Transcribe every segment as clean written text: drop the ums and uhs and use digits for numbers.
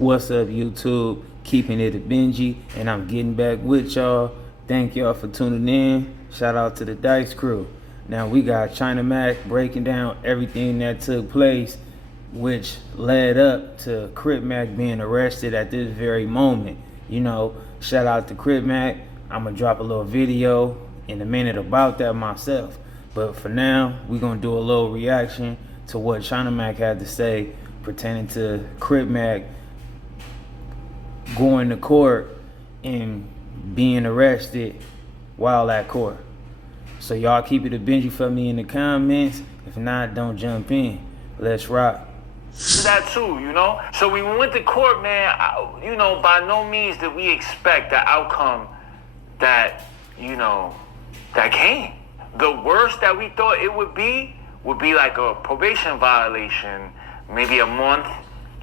What's up, YouTube? Keeping it a Benji, and I'm getting back with y'all. Thank y'all for tuning in. Shout out to the Dice crew. Now we got China Mac breaking down everything that took place, which led up to Crip Mac being arrested at this very moment. You know, shout out to Crip Mac. I'm gonna drop a little video in a minute about that myself. But for now, we're gonna do a little reaction to what China Mac had to say pertaining to Crip Mac going to court and being arrested while at court. So y'all keep it a Benji for me in the comments. If not, don't jump in. Let's rock. That too, you know? So when we went to court, man, by no means did we expect the outcome that came. The worst that we thought it would be like a probation violation, maybe a month,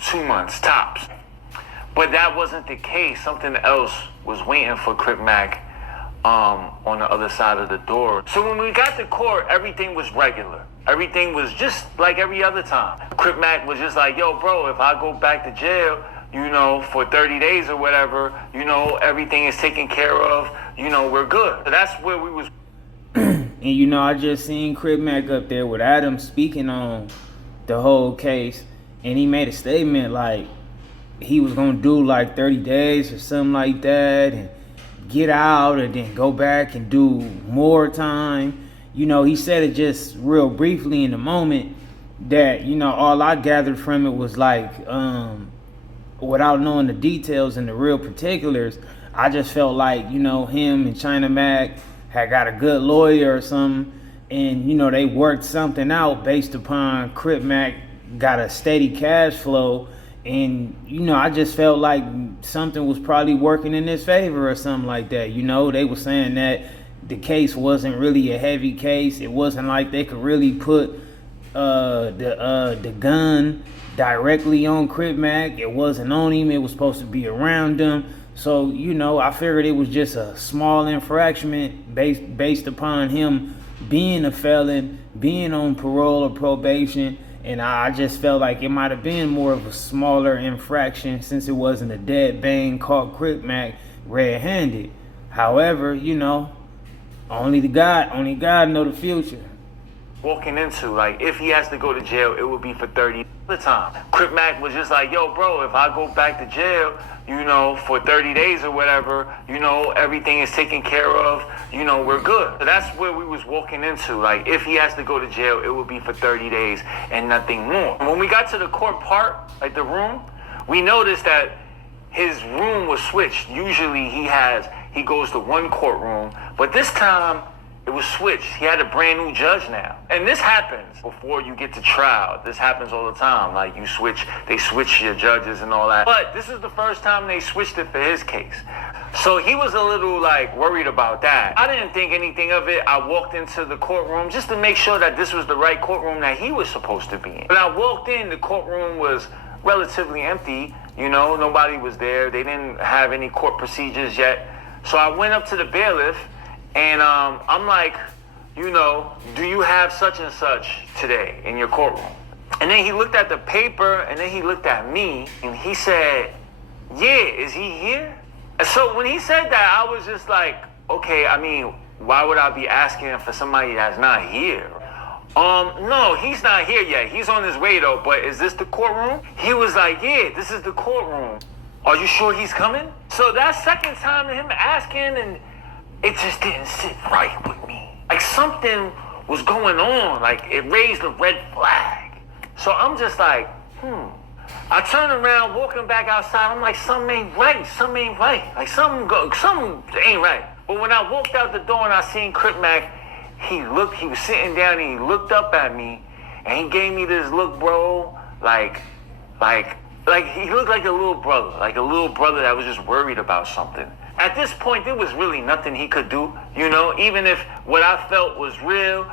2 months tops. But that wasn't the case. Something else was waiting for Crip Mac on the other side of the door. So when we got to court, everything was regular. Everything was just like every other time. Crip Mac was just like, yo, bro, if I go back to jail, for 30 days or whatever, everything is taken care of, we're good. So that's where we was. And I just seen Crip Mac up there with Adam speaking on the whole case, and he made a statement like he was gonna do like 30 days or something like that and get out and then go back and do more time. He said it just real briefly in the moment that, all I gathered from it was like, without knowing the details and the real particulars, I just felt like, him and China Mac had got a good lawyer or something, and, they worked something out based upon Crip Mac got a steady cash flow. And, I just felt like something was probably working in his favor or something like that. They were saying that the case wasn't really a heavy case. It wasn't like they could really put the gun directly on Crip Mac. It wasn't on him. It was supposed to be around him. So, I figured it was just a small infraction based upon him being a felon, being on parole or probation. And I just felt like it might have been more of a smaller infraction since it wasn't a dead bang caught Crip Mac red-handed. However, only God know the future. Walking into, like, if he has to go to jail, it would be for 30 the time. Crip Mac was just like, yo, bro, if I go back to jail, for 30 days or whatever, everything is taken care of, we're good. So that's where we was walking into. Like, if he has to go to jail, it would be for 30 days and nothing more. When we got to the court part, like the room, we noticed that his room was switched. Usually he goes to one courtroom, but this time it was switched. He had a brand new judge now. And this happens before you get to trial. This happens all the time. Like they switch your judges and all that. But this is the first time they switched it for his case. So he was a little worried about that. I didn't think anything of it. I walked into the courtroom just to make sure that this was the right courtroom that he was supposed to be in. When I walked in, the courtroom was relatively empty. Nobody was there. They didn't have any court procedures yet. So I went up to the bailiff and I'm like, do you have such and such today in your courtroom? And then he looked at the paper and then he looked at me and he said, yeah, is he here? And so when he said that, I was just like, okay, why would I be asking for somebody that's not here? No, he's not here yet. He's on his way though, but is this the courtroom? He was like, yeah, this is the courtroom. Are you sure he's coming? So that second time him asking, and it just didn't sit right with me. Like something was going on. Like it raised a red flag. So I'm just like, I turn around, walking back outside. I'm like, something ain't right. Something ain't right. Like something ain't right. But when I walked out the door and I seen Crip Mac, he was sitting down and he looked up at me and he gave me this look, bro. Like he looked like a little brother that was just worried about something. At this point, there was really nothing he could do, even if what I felt was real,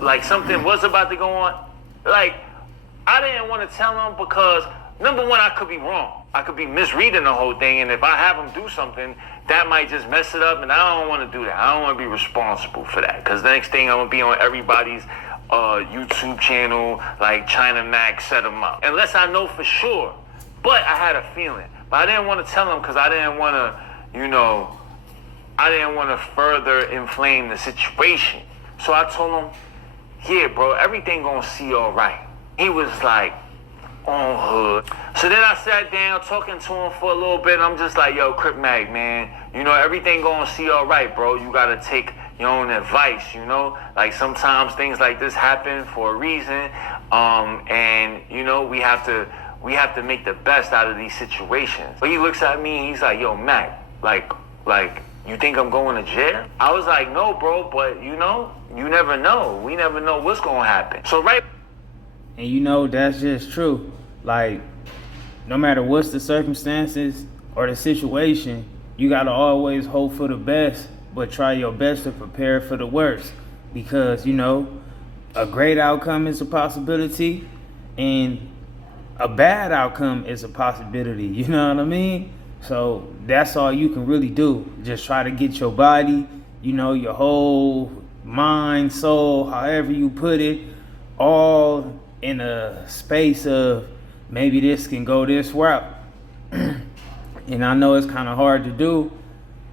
like something was about to go on. Like, I didn't want to tell him because, number one, I could be wrong. I could be misreading the whole thing, and if I have him do something, that might just mess it up, and I don't want to do that. I don't want to be responsible for that, because the next thing I'm going to be on everybody's YouTube channel, like China Mac set him up. Unless I know for sure But I had a feeling. But I didn't want to tell him because I didn't want to, I didn't want to further inflame the situation. So I told him, yeah, bro, everything gonna see all right. He was like, on hood. So then I sat down talking to him for a little bit. I'm just like, yo, CripMac, man, everything gonna see all right, bro. You gotta take your own advice, Like sometimes things like this happen for a reason. And we have to make the best out of these situations. But he looks at me and he's like, yo, Mac, like, you think I'm going to jail? I was like, no, bro, but you never know. We never know what's gonna happen. So right. And that's just true. Like, no matter what's the circumstances or the situation, you gotta always hope for the best, but try your best to prepare for the worst. Because, a great outcome is a possibility, and a bad outcome is a possibility. You know what I mean? So that's all you can really do. Just try to get your body, your whole mind, soul, however you put it, all in a space of maybe this can go this route. And I know it's kind of hard to do,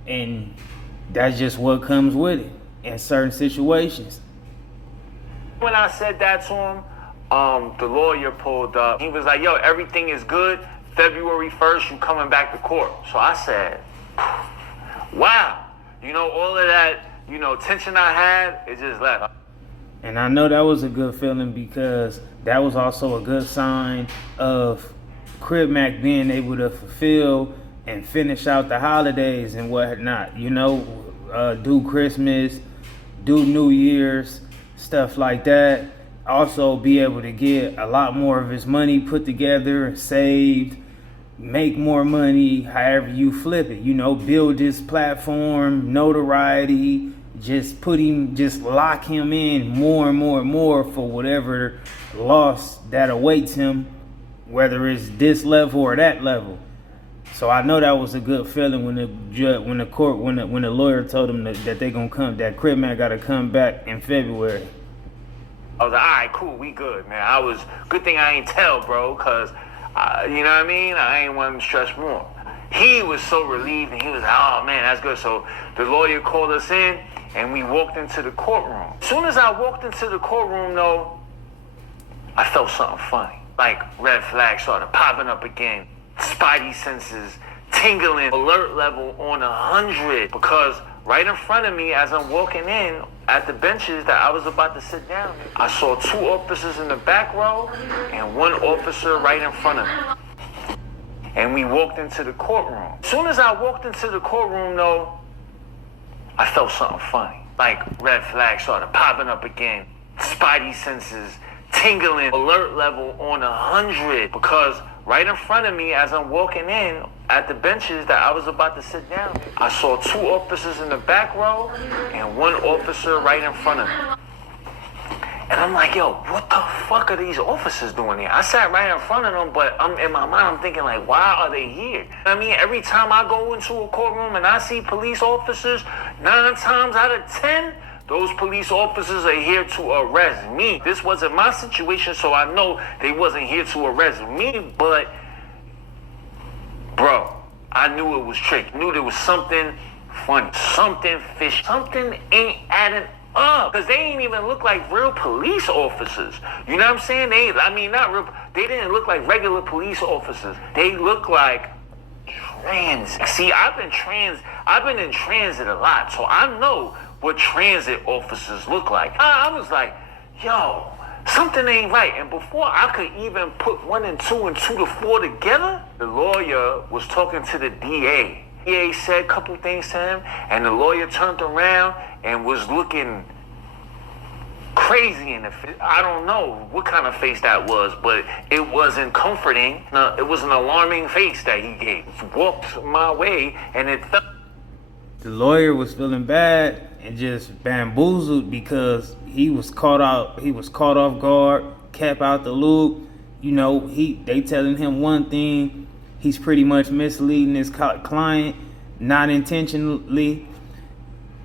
and that's just what comes with it in certain situations. When I said that to him, the lawyer pulled up. He was like, yo, everything is good. February 1st, you coming back to court. So I said, wow, all of that, tension I had, it just left. And I know that was a good feeling because that was also a good sign of CripMac being able to fulfill and finish out the holidays and whatnot. Do Christmas, do New Year's, stuff like that. Also be able to get a lot more of his money put together, saved, make more money, however you flip it. Build this platform, notoriety, just lock him in more and more and more for whatever loss that awaits him, whether it's this level or that level. So I know that was a good feeling when the lawyer told him that they gonna come, that CripMac gotta come back in February. I was like, all right, cool, we good, man. Good thing I ain't tell, bro, cause you know what I mean? I ain't want him to stress more. He was so relieved and he was like, oh man, that's good. So the lawyer called us in and we walked into the courtroom. As soon as I walked into the courtroom though, I felt something funny. Like red flags started popping up again. Spidey senses tingling, alert level on 100. Because right in front of me as I'm walking in at the benches that I was about to sit down, I saw 2 officers in the back row and 1 officer right in front of me. And we walked into the courtroom. As soon as I walked into the courtroom though, I felt something funny. Like red flags started popping up again. Spidey senses tingling, alert level on 100. Because right in front of me as I'm walking in at the benches that I was about to sit down, I saw 2 officers in the back row and 1 officer right in front of me. And I'm like, yo, what the fuck are these officers doing here? I sat right in front of them, but in my mind, I'm thinking like, why are they here? I mean, every time I go into a courtroom and I see police officers, 9 times out of 10, those police officers are here to arrest me. This wasn't my situation, so I know they wasn't here to arrest me, but bro, I knew it was tricky. I knew there was something funny, something fishy, something ain't adding up. Because they ain't even look like real police officers. You know what I'm saying? They didn't look like regular police officers. They look like transit. See, I've been in transit a lot, so I know what transit officers look like. I was like, yo, something ain't right. And before I could even put 1 and 2 and 2 to 4 together, the lawyer was talking to the DA. The DA said a couple things to him, and the lawyer turned around and was looking crazy in the face. I don't know what kind of face that was, but it wasn't comforting. No, it was an alarming face that he gave. Walked my way, and it felt... The lawyer was feeling bad and just bamboozled because he was caught off guard, kept out the loop. They telling him one thing, he's pretty much misleading his client, not intentionally.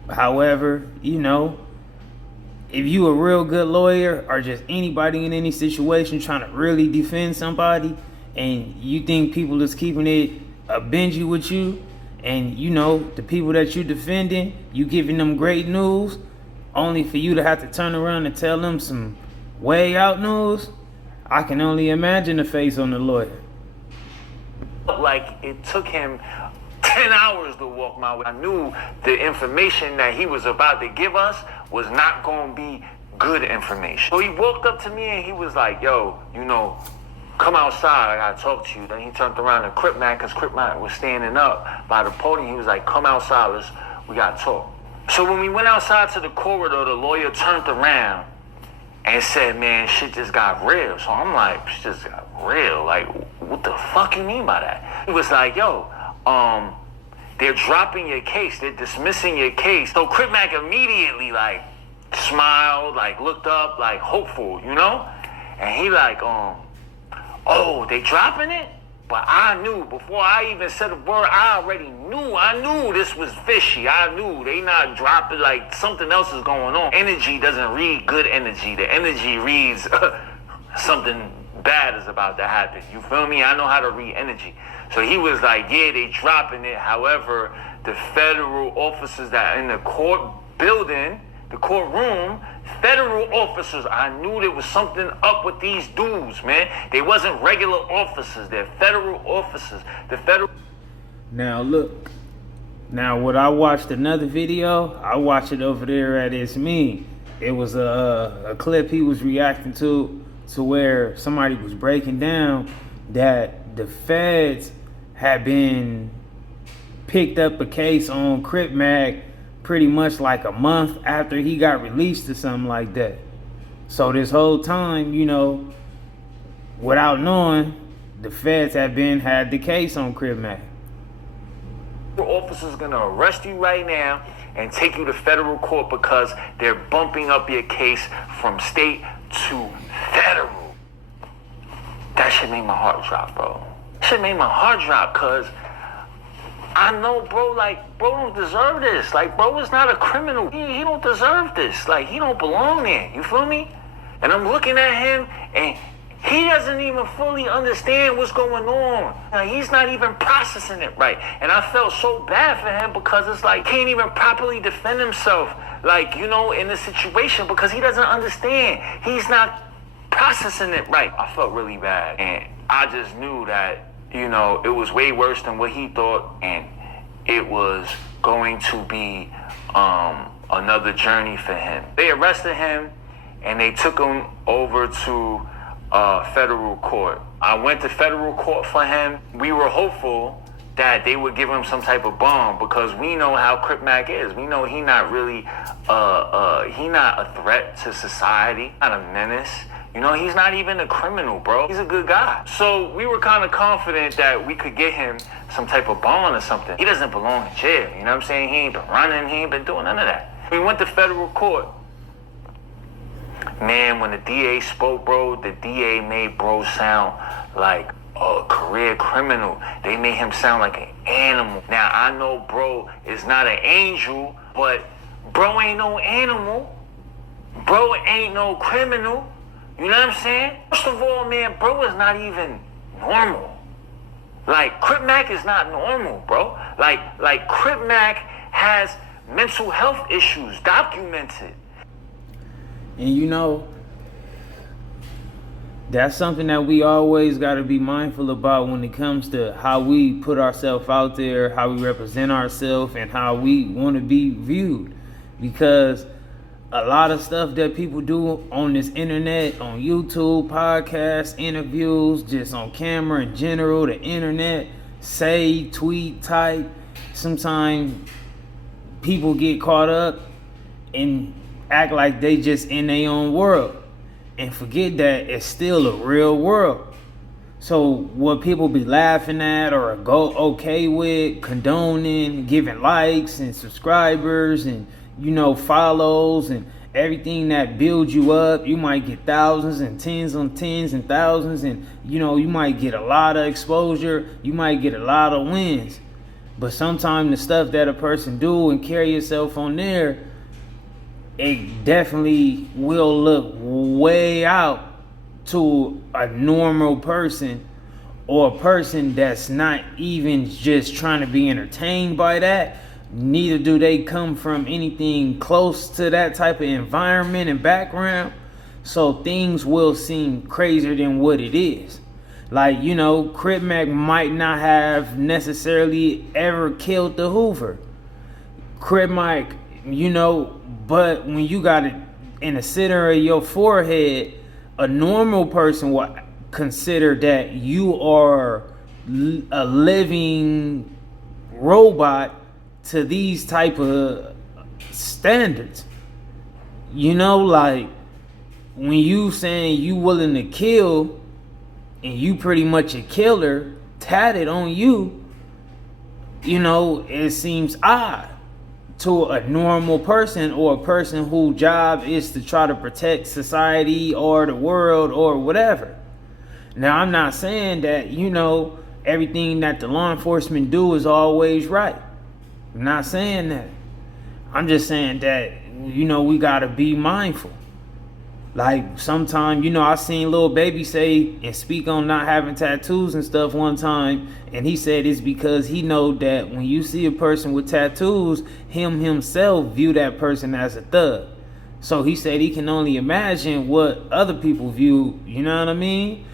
However, if you a real good lawyer or just anybody in any situation trying to really defend somebody, and you think people is keeping it a Benji with you, and you know the people that you defending, you giving them great news, only for you to have to turn around and tell them some way out news. I can only imagine the face on the lawyer. Like, it took him 10 hours to walk my way. I knew the information that he was about to give us was not going to be good information. So he walked up to me and he was like, yo, you know, come outside, I gotta talk to you. Then he turned around to CripMac, because CripMac was standing up by the podium. He was like, come outside, we gotta talk. So when we went outside to the corridor, the lawyer turned around and said, man, shit just got real. So I'm like, shit just got real? Like, what the fuck you mean by that? He was like, yo, they're dropping your case, they're dismissing your case. So CripMac immediately like smiled, like looked up, like hopeful, you know? And he like, oh, they dropping it? But I knew, before I even said a word, I knew this was fishy. I knew they not dropping, like something else is going on. Energy doesn't read good energy. The energy reads something bad is about to happen. You feel me? I know how to read energy. So he was like, yeah, they dropping it. However, the federal officers that are in the court building, the courtroom, federal officers, I knew there was something up with these dudes, man. They wasn't regular officers. They're federal officers. The federal... Now, look. Now, when I watched another video, I watched it over there at It's Me. It was a clip he was reacting to where somebody was breaking down that the feds had been picked up a case on CripMac pretty much like a month after he got released or something like that. So this whole time, you know, without knowing, the feds had the case on CripMac. The officer's gonna arrest you right now and take you to federal court because they're bumping up your case from state to federal. That shit made my heart drop, bro. That shit made my heart drop, cause I know, bro, like, bro don't deserve this. Like, bro is not a criminal. He don't deserve this. Like, he don't belong there. You feel me? And I'm looking at him, and he doesn't even fully understand what's going on. Like, he's not even processing it right. And I felt so bad for him because it's like, he can't even properly defend himself, like, you know, in this situation because he doesn't understand. He's not processing it right. I felt really bad. And I just knew that, you know, it was way worse than what he thought, and it was going to be another journey for him. They arrested him, and they took him over to federal court. I went to federal court for him. We were hopeful that they would give him some type of bond because we know how CripMac is. We know he not really, he not a threat to society, not a menace. You know, he's not even a criminal, bro. He's a good guy. So we were kind of confident that we could get him some type of bond or something. He doesn't belong in jail, you know what I'm saying? He ain't been running, he ain't been doing none of that. We went to federal court. Man, when the DA spoke, bro, the DA made bro sound like a career criminal. They made him sound like an animal. Now, I know bro is not an angel, but bro ain't no animal. Bro ain't no criminal. You know what I'm saying? First of all, man, bro is not even normal. Like, CripMac is not normal, bro. Like CripMac has mental health issues documented. And you know, that's something that we always got to be mindful about when it comes to how we put ourselves out there, how we represent ourselves, and how we want to be viewed. Because a lot of stuff that people do on this internet, on YouTube, podcasts, interviews, just on camera in general, the internet, say, tweet, type, sometimes people get caught up and act like they just in their own world and forget that it's still a real world. So what people be laughing at or go okay with, condoning, giving likes and subscribers and, you know, follows and everything that builds you up, you might get thousands and tens on tens and thousands, and you know, you might get a lot of exposure, you might get a lot of wins. But sometimes the stuff that a person do and carry yourself on there, it definitely will look way out to a normal person or a person that's not even just trying to be entertained by that, neither do they come from anything close to that type of environment and background. So things will seem crazier than what it is. Like, you know, Crip Mac might not have necessarily ever killed the Hoover. Crip Mac, you know, but when you got it in the center of your forehead, a normal person will consider that you are a living robot to these type of standards. You know, like when you saying you willing to kill and you pretty much a killer tatted on you, you know, it seems odd to a normal person or a person whose job is to try to protect society or the world or whatever. Now, I'm not saying that, you know, everything that the law enforcement do is always right. I'm not saying that. I'm just saying that, you know, we gotta be mindful. Like sometimes, you know, I seen Lil Baby say and speak on not having tattoos and stuff one time, and he said it's because he know that when you see a person with tattoos, him himself view that person as a thug. So he said he can only imagine what other people view, you know what I mean?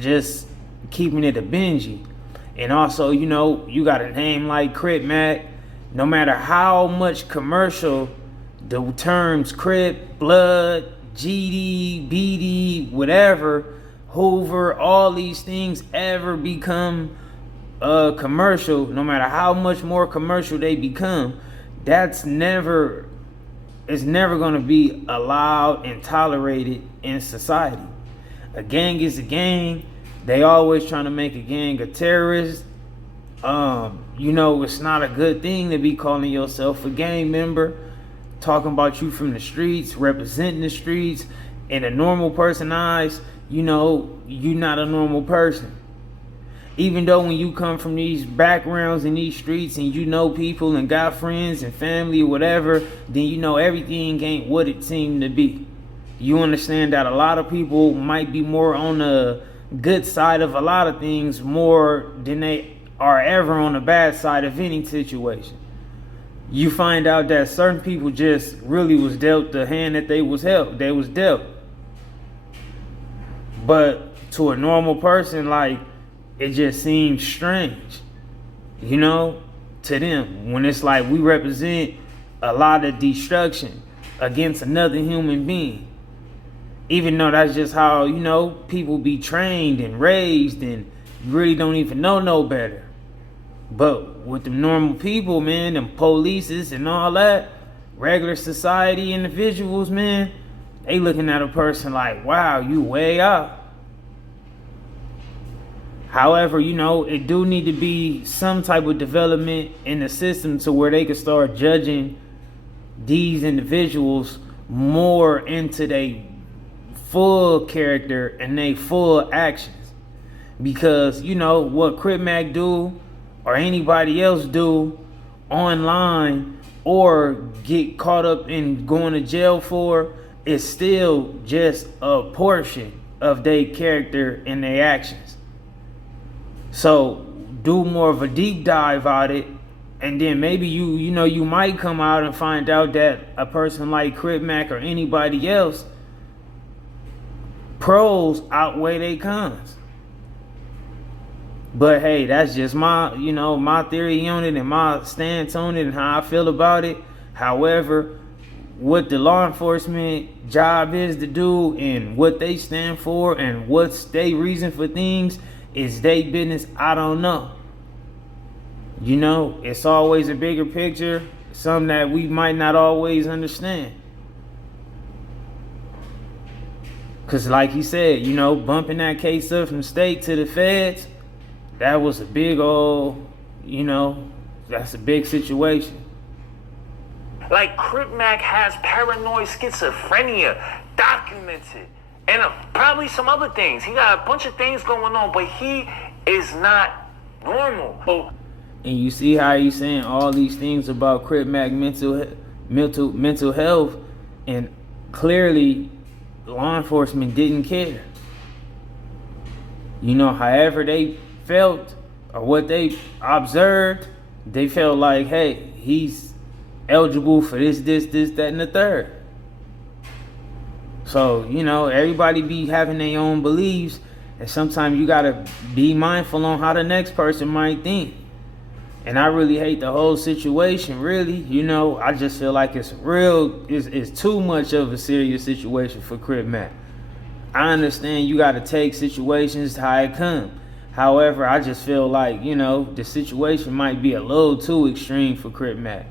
Just keeping it a Benji. And also, you know, you got a name like Crip Mac, no matter how much commercial the terms Crip, Blood, GD, BD, whatever, Hoover, all these things ever become commercial, no matter how much more commercial they become, it's never going to be allowed and tolerated in society. A gang is a gang. They always trying to make a gang a terrorist. You know, it's not a good thing to be calling yourself a gang member, talking about you from the streets, representing the streets. In a normal person's eyes, you know, you're not a normal person. Even though when you come from these backgrounds in these streets and you know people and got friends and family or whatever, then you know everything ain't what it seemed to be. You understand that a lot of people might be more on the good side of a lot of things more than they are ever on the bad side of any situation. You find out that certain people just really was dealt the hand that they was dealt. But to a normal person, like, it just seems strange, you know, to them. When it's like we represent a lot of destruction against another human being. Even though that's just how, you know, people be trained and raised and really don't even know no better. But with the normal people, man, them polices and all that, regular society individuals, man, they looking at a person like, wow, you way out. However, you know, it do need to be some type of development in the system to where they can start judging these individuals more into their full character and their full actions. Because, you know, what Crip Mac do or anybody else do online or get caught up in going to jail for is still just a portion of their character and their actions. So do more of a deep dive on it, and then maybe you know you might come out and find out that a person like Crip Mac or anybody else, pros outweigh their cons. But hey, that's just my, you know, my theory on it and my stance on it and how I feel about it. However, what the law enforcement job is to do and what they stand for and what's their reason for things is their business. I don't know. You know, it's always a bigger picture, something that we might not always understand. Because like he said, you know, bumping that case up from state to the feds, that was a big old, you know, that's a big situation. Like, Crip Mac has paranoid schizophrenia, documented, and probably some other things. He got a bunch of things going on, but he is not normal. And you see how he's saying all these things about Crip Mac mental health, and clearly law enforcement didn't care. You know, however they felt or what they observed, they felt like, hey, he's eligible for this, that, and the third. So, you know, everybody be having their own beliefs, and sometimes you gotta be mindful on how the next person might think. And I really hate the whole situation, really. You know, I just feel like it's too much of a serious situation for CripMac. I understand you gotta take situations how it come. However, I just feel like, you know, the situation might be a little too extreme for CripMac.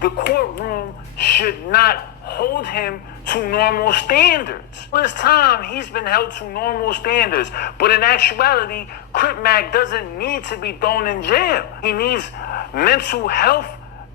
The courtroom should not hold him to normal standards. All this time, he's been held to normal standards. But in actuality, CripMac doesn't need to be thrown in jail. He needs mental health,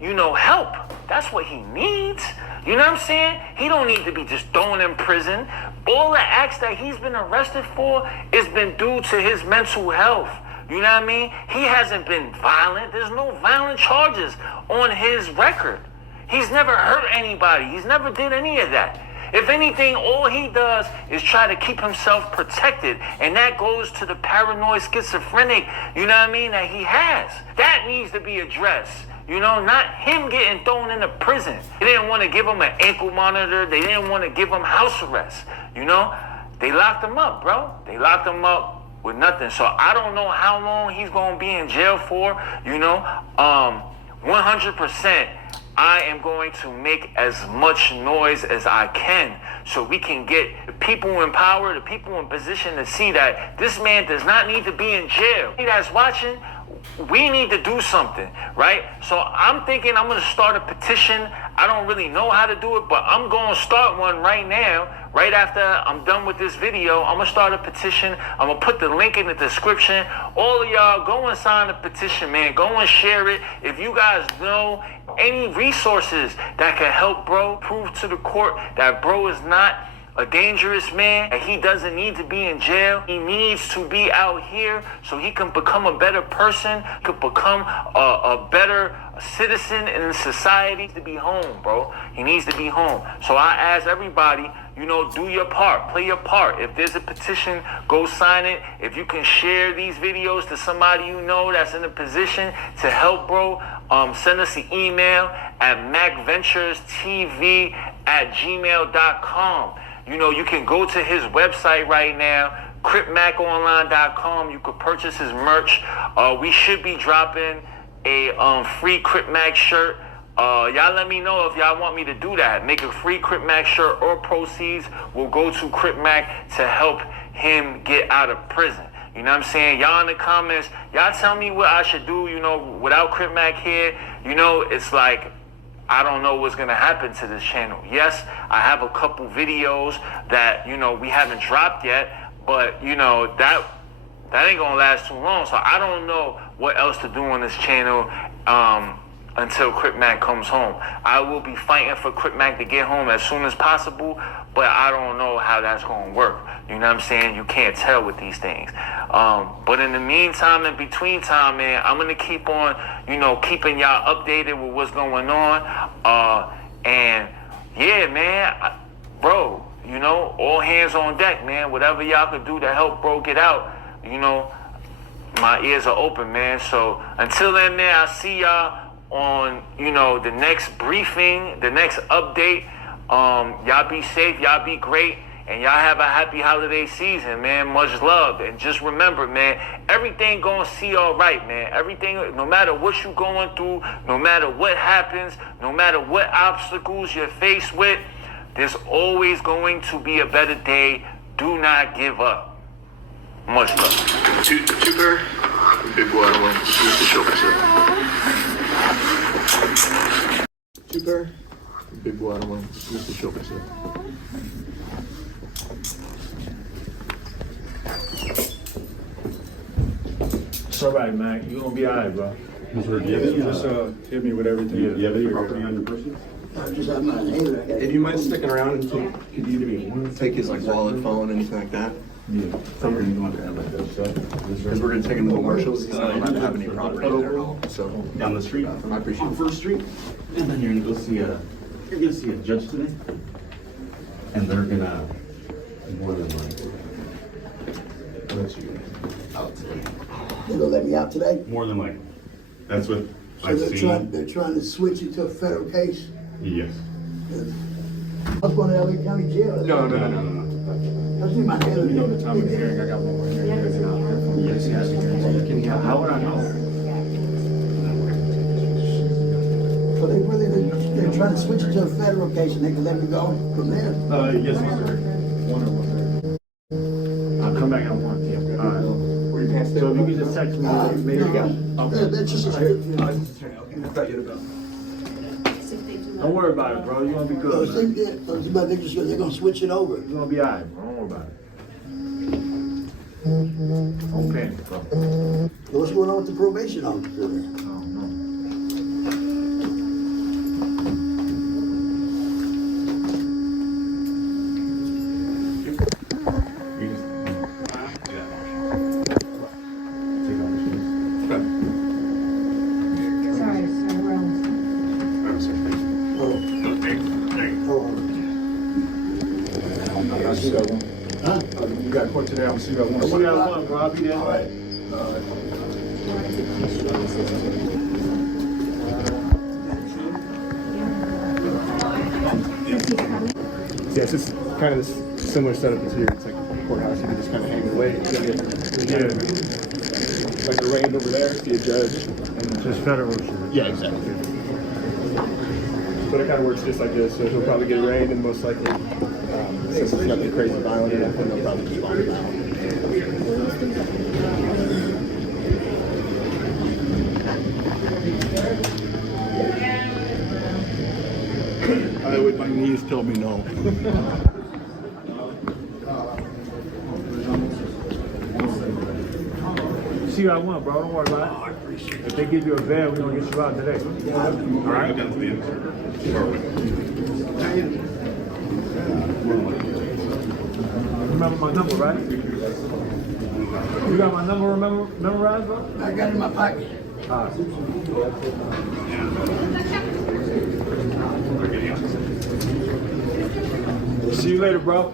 help. That's what he needs. You know what I'm saying? He don't need to be just thrown in prison. All the acts that he's been arrested for has been due to his mental health. You know what I mean? He hasn't been violent. There's no violent charges on his record. He's never hurt anybody. He's never did any of that. If anything, all he does is try to keep himself protected. And that goes to the paranoid schizophrenic, you know what I mean, that he has. That needs to be addressed. You know, not him getting thrown into prison. They didn't want to give him an ankle monitor. They didn't want to give him house arrest. You know, they locked him up, bro. They locked him up with nothing. So I don't know how long he's going to be in jail for, 100%. I am going to make as much noise as I can so we can get the people in power, the people in position to see that this man does not need to be in jail. You guys watching, we need to do something, right? So I'm thinking I'm going to start a petition. I don't really know how to do it, but I'm going to start one right now. Right after I'm done with this video, I'm going to start a petition. I'm going to put the link in the description. All of y'all, go and sign the petition, man. Go and share it. If you guys know any resources that can help bro prove to the court that bro is not a dangerous man, and he doesn't need to be in jail. He needs to be out here so he can become a better person, could become a better citizen in society. To be home, bro. He needs to be home. So I ask everybody, do your part, play your part. If there's a petition, go sign it. If you can share these videos to somebody you know that's in a position to help, bro, send us an email at macventurestv@gmail.com. You can go to his website right now, cripmaconline.com. You could purchase his merch. We should be dropping a free CripMac shirt. Y'all let me know if y'all want me to do that. Make a free CripMac shirt, or proceeds will go to CripMac to help him get out of prison. You know what I'm saying? Y'all in the comments, y'all tell me what I should do, without CripMac here. It's like, I don't know what's going to happen to this channel. Yes, I have a couple videos that, we haven't dropped yet, but, that ain't going to last too long. So I don't know what else to do on this channel until CripMac comes home. I will be fighting for CripMac to get home as soon as possible, but I don't know how that's going to work. You know what I'm saying? You can't tell with these things. But in the meantime, in between time, man, I'm going to keep on, keeping y'all updated with what's going on. And yeah, man, bro, all hands on deck, man. Whatever y'all could do to help bro get out, my ears are open, man. So until then, man, I'll see y'all on, the next briefing, the next update. Y'all be safe, y'all be great, and y'all have a happy holiday season, man. Much love. And just remember, man, everything gonna see all right, man. Everything, no matter what you going through, no matter what happens, no matter what obstacles you're faced with, there's always going to be a better day. Do not give up. Much love. Super. Big boy, I don't want to show myself. Super. Big boy, I don't want to show myself. It's all right, Mac. You're gonna be all right, bro. Just Hit me with everything. you have any property on your person? If you mind sticking around until Could you give me one? take his wallet, phone, anything like that? Yeah. Somewhere you want to have like that stuff. Because we're gonna take him to the marshals. He's not allowed to have any property there at all. So Down the street. I appreciate On it. First Street. And then you're gonna go see a judge today. And they're gonna more than likely. let you out today. They gonna let me out today? More than likely. That's what So I've they're seen. trying to switch it to a federal case? Yes. I was going to LA County Jail. No. That's in my head. You know the time of the hearing, I got one more hearing. Yes, yes. Can you, how would I know? So they're trying to switch it to a federal case and they can let me go from there? Yes, sir. I'll come back at 1 p.m. All right. So if you can just text me, maybe you got. Okay. That's just a Don't worry about it, bro. You're gonna be good. Man. They're gonna switch it over. You're gonna be alright, bro. Don't worry about it. Don't panic, bro. What's going on with the probation officer there? I don't know. You just. Take off your shoes. Sorry, we're almost. I'm sorry. I'll see you at 1. Huh? You got court today, I'll see you at 1. See you at 1, bro. I'll be there. All right. Yeah, it's just kind of this similar setup as here. It's like a courthouse. You can just kind of hang away. Yeah. Like arraigned over there, be a judge. And Just federal shit. yeah, exactly. But it kind of works just like this. So he'll probably get arraigned and most likely, since it's nothing crazy violent or nothing, they'll probably just bond him out. My knees told me no. See you at 1, bro. Don't worry about it. If they give you a bail, we're gonna get you out today. All right. Go down to the end, sir. Perfect. Remember my number, right? You got my number memorized, bro? I got it in my pocket. All right. See you later, bro.